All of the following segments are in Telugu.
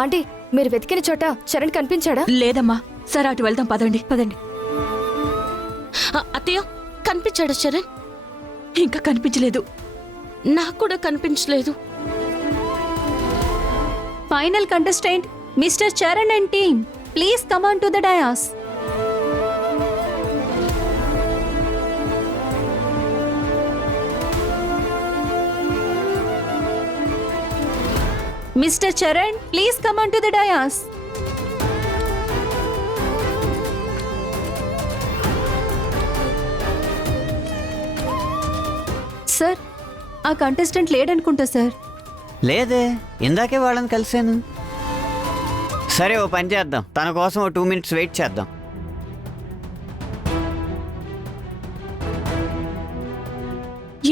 ఆంటీ, మీరు వెతికిన చోట చరణ్ కనిపించాడా? లేదమ్మా. సరే అటు వెళ్దాం, పదండి పదండి. అత్తయ్య, కనిపించాడా చరణ్? ఇంకా కనిపించలేదు. నాకు కూడా కనిపించలేదు. Final contestant, Mr. Charan and team, please come on to the dais. Mr. Charan, please come on to the dais. Sir, ఆ కంటెస్టెంట్ లేడనుకుంటా సార్. లేదే, ఇందాకే వాళ్ళని కలిశాను. సరే, ఓ పని చేద్దాం, తన కోసం ఓ 2 minutes వెయిట్ చేద్దాం.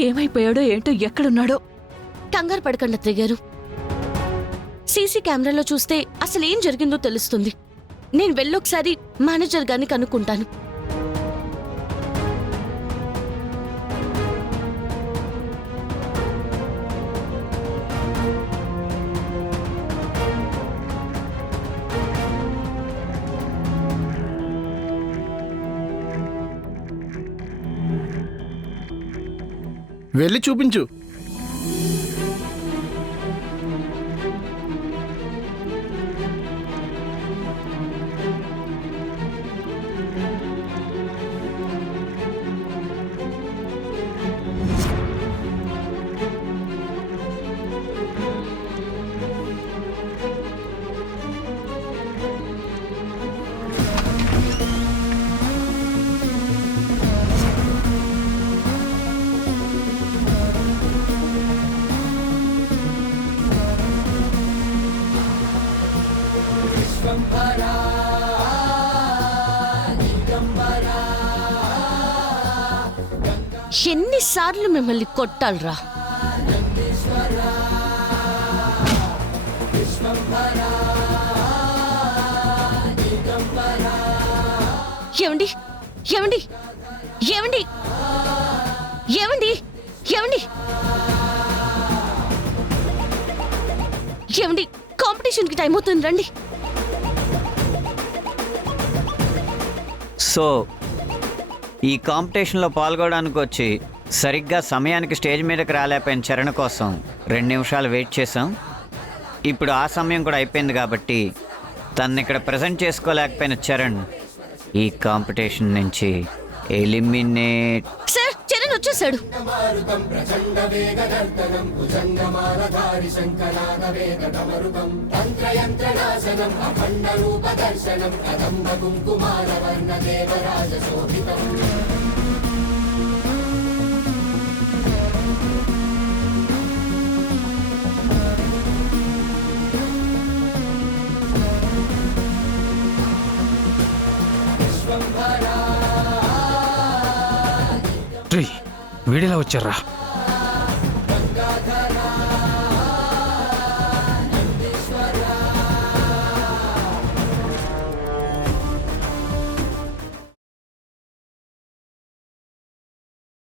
ఏమైపోయాడో ఏంటో, ఎక్కడున్నాడో. కంగారు పడకండి అత్తయ్య గారు. సీసీ కెమెరాలో చూస్తే అసలు ఏం జరిగిందో తెలుస్తుంది. నేను వెళ్ళొకసారి మేనేజర్ గారిని కనుక్కుంటాను. వెళ్ళి చూపించు. ఎన్నిసార్లు మిమ్మల్ని కొట్టాలరా? ఏమండి ఏమండి ఏమండి ఏమండి ఏమండి ఏమండి కాంపిటీషన్కి టైం అవుతుంది, రండి. సో ఈ కాంపిటీషన్లో పాల్గొనడానికి వచ్చి సరిగ్గా సమయానికి స్టేజ్ మీదకి రాలేకపోయిన చరణ్ కోసం 2 నిమిషాలు వెయిట్ చేసాం. ఇప్పుడు ఆ సమయం కూడా అయిపోయింది కాబట్టి తను ఇక్కడ ప్రజెంట్ చేసుకోలేకపోయిన చరణ్ ఈ కాంపిటీషన్ నుంచి ఎలిమినేట్. సార్, చరణ్ వచ్చేసాడు. వీడిలా వచ్చారా?